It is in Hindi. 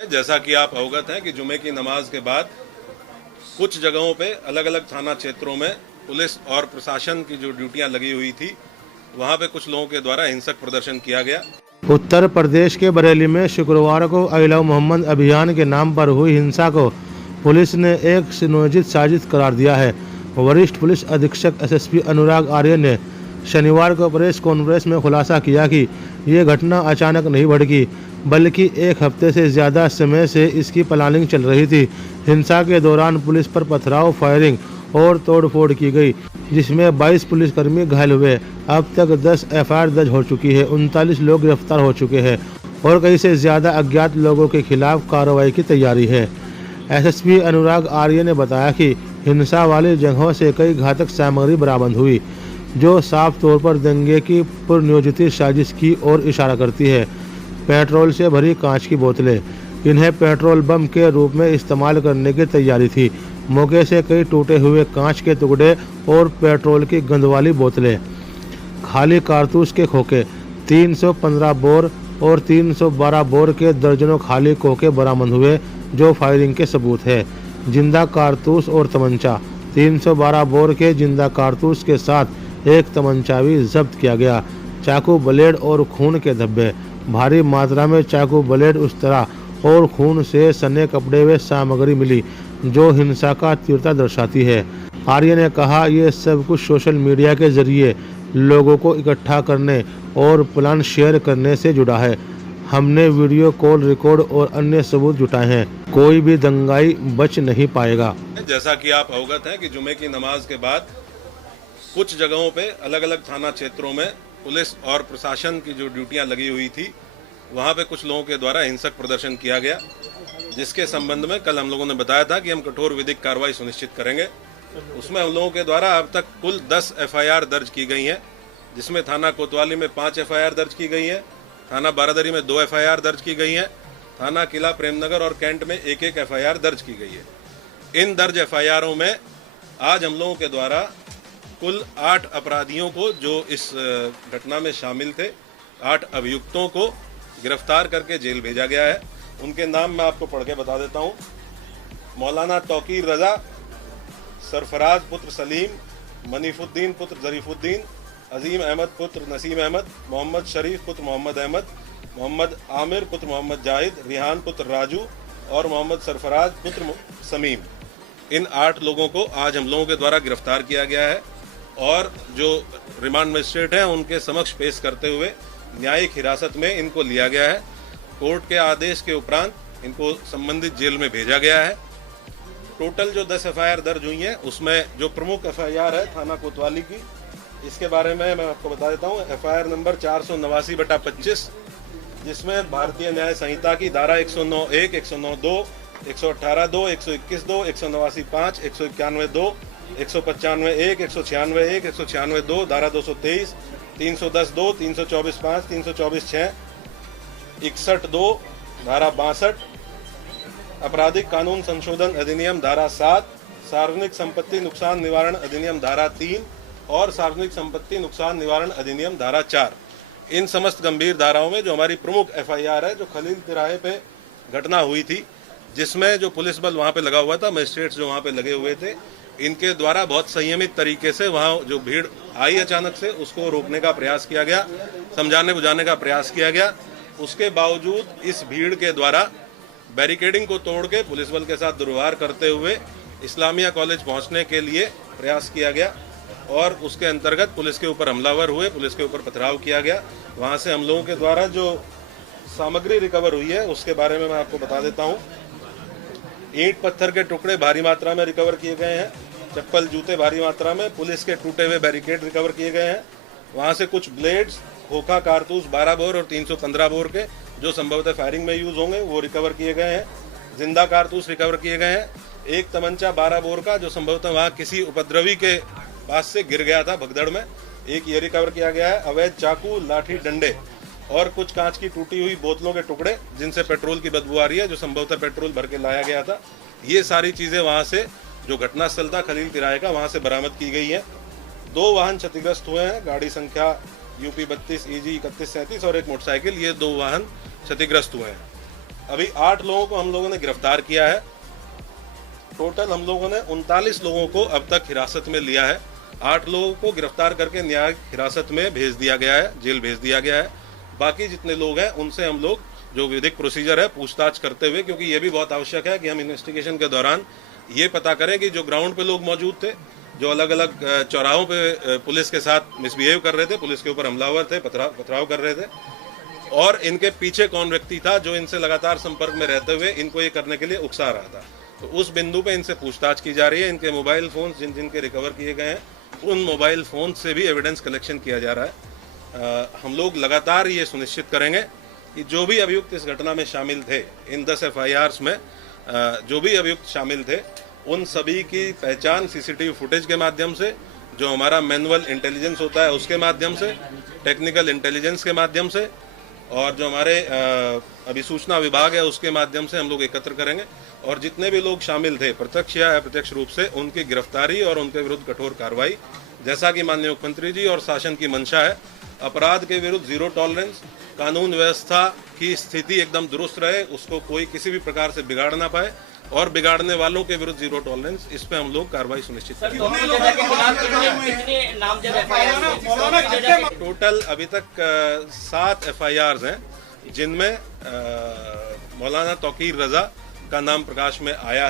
जैसा कि आप अवगत हैं कि जुमे की नमाज के बाद कुछ जगहों पे अलग अलग थाना क्षेत्रों में पुलिस और प्रशासन की जो ड्यूटियां लगी हुई थी, वहां पे कुछ लोगों के द्वारा हिंसक प्रदर्शन किया गया। उत्तर प्रदेश के बरेली में शुक्रवार को आई लव मोहम्मद अभियान के नाम पर हुई हिंसा को पुलिस ने एक सुनियोजित साजिश करार दिया है। वरिष्ठ पुलिस अधीक्षक एसएसपी अनुराग आर्य ने शनिवार को प्रेस कॉन्फ्रेंस में खुलासा किया कि ये घटना अचानक नहीं भड़की, बल्कि एक हफ्ते से ज़्यादा समय से इसकी प्लानिंग चल रही थी। हिंसा के दौरान पुलिस पर पथराव, फायरिंग और तोड़फोड़ की गई, जिसमें 22 पुलिसकर्मी घायल हुए। अब तक 10 एफआईआर दर्ज हो चुकी है, 39 लोग गिरफ्तार हो चुके हैं और कई से ज़्यादा अज्ञात लोगों के खिलाफ कार्रवाई की तैयारी है। एसएसपी अनुराग आर्य ने बताया कि हिंसा वाली जगहों से कई घातक सामग्री बरामद हुई, जो साफ तौर पर दंगे की पूर्वनियोजित साजिश की ओर इशारा करती है। पेट्रोल से भरी कांच की बोतलें, इन्हें पेट्रोल बम के रूप में इस्तेमाल करने की तैयारी थी। मौके से कई टूटे हुए कांच के टुकड़े और पेट्रोल की गंध वाली बोतलें, खाली कारतूस के खोखे, 315 बोर और 312 बोर के दर्जनों खाली खोखे बरामद हुए, जो फायरिंग के सबूत है। जिंदा कारतूस और तमंचा, 312 बोर के जिंदा कारतूस के साथ एक तमंचा भी जब्त किया गया। चाकू, ब्लेड और खून के धब्बे, भारी मात्रा में चाकू, ब्लेड, उस तरह और खून से सने कपड़े व सामग्री मिली, जो हिंसा का तीव्रता दर्शाती है। आर्य ने कहा, ये सब कुछ सोशल मीडिया के जरिए लोगों को इकट्ठा करने और प्लान शेयर करने से जुड़ा है। हमने वीडियो कॉल रिकॉर्ड और अन्य सबूत जुटाए हैं। कोई भी दंगाई बच नहीं पाएगा। जैसा कि आप अवगत हैं कि जुमे की नमाज के बाद कुछ जगहों पे अलग अलग थाना क्षेत्रों में पुलिस और प्रशासन की जो ड्यूटियां लगी हुई थी, वहां पे कुछ लोगों के द्वारा हिंसक प्रदर्शन किया गया, जिसके संबंध में कल हम लोगों ने बताया था कि हम कठोर विधिक कार्रवाई सुनिश्चित करेंगे। उसमें हम लोगों के द्वारा अब तक कुल 10 एफआईआर दर्ज की गई हैं, जिसमें थाना कोतवाली में 5 एफआईआर दर्ज की गई है, थाना बारादरी में 2 एफआईआर दर्ज की गई है, थाना किला प्रेमनगर और कैंट में 1-1 एफआईआर दर्ज की गई है। इन दर्ज एफआईआरों में आज हम लोगों के द्वारा कुल 8 अपराधियों को, जो इस घटना में शामिल थे, 8 अभियुक्तों को गिरफ्तार करके जेल भेजा गया है। उनके नाम मैं आपको पढ़ के बता देता हूँ। मौलाना तौकीर रजा, सरफराज पुत्र सलीम, मनीफुद्दीन पुत्र जरीफुद्दीन, अजीम अहमद पुत्र नसीम अहमद, मोहम्मद शरीफ पुत्र मोहम्मद अहमद, मोहम्मद आमिर पुत्र मोहम्मद जाहिद, रिहान पुत्र राजू और मोहम्मद सरफराज पुत्र समीम। इन 8 लोगों को आज हम लोगों के द्वारा गिरफ्तार किया गया है और जो रिमांड मजिस्ट्रेट हैं उनके समक्ष पेश करते हुए न्यायिक हिरासत में इनको लिया गया है। कोर्ट के आदेश के उपरांत इनको संबंधित जेल में भेजा गया है। टोटल जो 10 एफआईआर दर्ज हुई हैं, उसमें जो प्रमुख एफआईआर है थाना कोतवाली की, इसके बारे में मैं आपको बता देता हूँ। एफआईआर नंबर 489/25, जिसमें भारतीय न्याय संहिता की धारा 109(1), 109(2), 118(2), 121(2), 189(5), 191(2), 195(1), 196(1), 196(2), धारा 223, 310(2), 324(5), 324(6), 61(2), धारा 62, आपराधिक कानून संशोधन अधिनियम धारा 7, सार्वजनिक संपत्ति नुकसान निवारण अधिनियम धारा 3 और सार्वजनिक संपत्ति नुकसान निवारण अधिनियम धारा 4। इन समस्त गंभीर धाराओं में जो हमारी प्रमुख एफआईआर है, जो खलील तिराहे पे घटना हुई थी, जिसमें जो पुलिस बल वहां पे लगा हुआ था, मजिस्ट्रेट्स जो वहां पे लगे हुए थे, इनके द्वारा बहुत संयमित तरीके से वहां जो भीड़ आई अचानक से, उसको रोकने का प्रयास किया गया, समझाने बुझाने का प्रयास किया गया। उसके बावजूद इस भीड़ के द्वारा बैरिकेडिंग को तोड़ के पुलिस बल के साथ दुर्व्यवहार करते हुए इस्लामिया कॉलेज पहुंचने के लिए प्रयास किया गया और उसके अंतर्गत पुलिस के ऊपर हमलावर हुए, पुलिस के ऊपर पथराव किया गया। वहां से हम लोगों के द्वारा जो सामग्री रिकवर हुई है, उसके बारे में मैं आपको बता देता हूँ। ईंट पत्थर के टुकड़े भारी मात्रा में रिकवर किए गए हैं, चप्पल जूते भारी मात्रा में, पुलिस के टूटे हुए बैरिकेड रिकवर किए गए हैं। वहां से कुछ ब्लेड्स, खोखा, कारतूस 12 बोर और 315 बोर के, जो संभवतः फायरिंग में यूज होंगे, वो रिकवर किए गए हैं। जिंदा कारतूस रिकवर किए गए हैं। एक तमंचा 12 बोर का, जो संभवतः वहां किसी उपद्रवी के पास से गिर गया था भगदड़ में, एक ये रिकवर किया गया है। अवैध चाकू, लाठी, डंडे और कुछ कांच की टूटी हुई बोतलों के टुकड़े, जिनसे पेट्रोल की बदबू आ रही है, जो संभवतः पेट्रोल भर के लाया गया था। ये सारी चीजें वहां से, जो घटनास्थल था खलील तिराहे का, वहां से बरामद की गई है। 2 वाहन क्षतिग्रस्त हुए हैं, गाड़ी संख्या UP 32 EG 3137 और एक मोटरसाइकिल, ये 2 वाहन क्षतिग्रस्त हुए हैं। अभी 8 लोगों को हम लोगों ने गिरफ्तार किया है। टोटल हम लोगों ने 39 लोगों को अब तक हिरासत में लिया है। 8 लोगों को गिरफ्तार करके न्यायिक हिरासत में भेज दिया गया है, जेल भेज दिया गया है। बाकी जितने लोग हैं उनसे हम लोग जो विधिक प्रोसीजर है पूछताछ करते हुए, क्योंकि ये भी बहुत आवश्यक है कि हम इन्वेस्टिगेशन के दौरान ये पता करें कि जो ग्राउंड पे लोग मौजूद थे, जो अलग अलग चौराहों पे पुलिस के साथ मिसबिहेव कर रहे थे, पुलिस के ऊपर हमलावर थे, पथराव कर रहे थे, और इनके पीछे कौन व्यक्ति था जो इनसे लगातार संपर्क में रहते हुए इनको ये करने के लिए उकसा रहा था। तो उस बिंदु पे इनसे पूछताछ की जा रही है। इनके मोबाइल फोन जिन जिनके रिकवर किए गए हैं, उन मोबाइल फोन से भी एविडेंस कलेक्शन किया जा रहा है। हम लोग लगातार ये सुनिश्चित करेंगे कि जो भी अभियुक्त इस घटना में शामिल थे, इन 10 FIRs में जो भी अभियुक्त शामिल थे, उन सभी की पहचान सीसीटीवी फुटेज के माध्यम से, जो हमारा मैनुअल इंटेलिजेंस होता है उसके माध्यम से, टेक्निकल इंटेलिजेंस के माध्यम से, और जो हमारे अभिसूचना विभाग है उसके माध्यम से हम लोग एकत्र करेंगे। और जितने भी लोग शामिल थे प्रत्यक्ष या अप्रत्यक्ष रूप से, उनकी गिरफ्तारी और उनके विरुद्ध कठोर कार्रवाई, जैसा कि माननीय मुख्यमंत्री जी और शासन की मंशा है। अपराध के विरुद्ध जीरो टॉलरेंस, कानून व्यवस्था की स्थिति एकदम दुरुस्त रहे, उसको कोई किसी भी प्रकार से बिगाड़ ना पाए, और बिगाड़ने वालों के विरुद्ध जीरो टॉलरेंस, इस पे हम लोग कार्रवाई सुनिश्चित करेंगे। टोटल अभी तक 7 FIRs हैं, जिनमें मौलाना तौकीर रजा का नाम प्रकाश में आया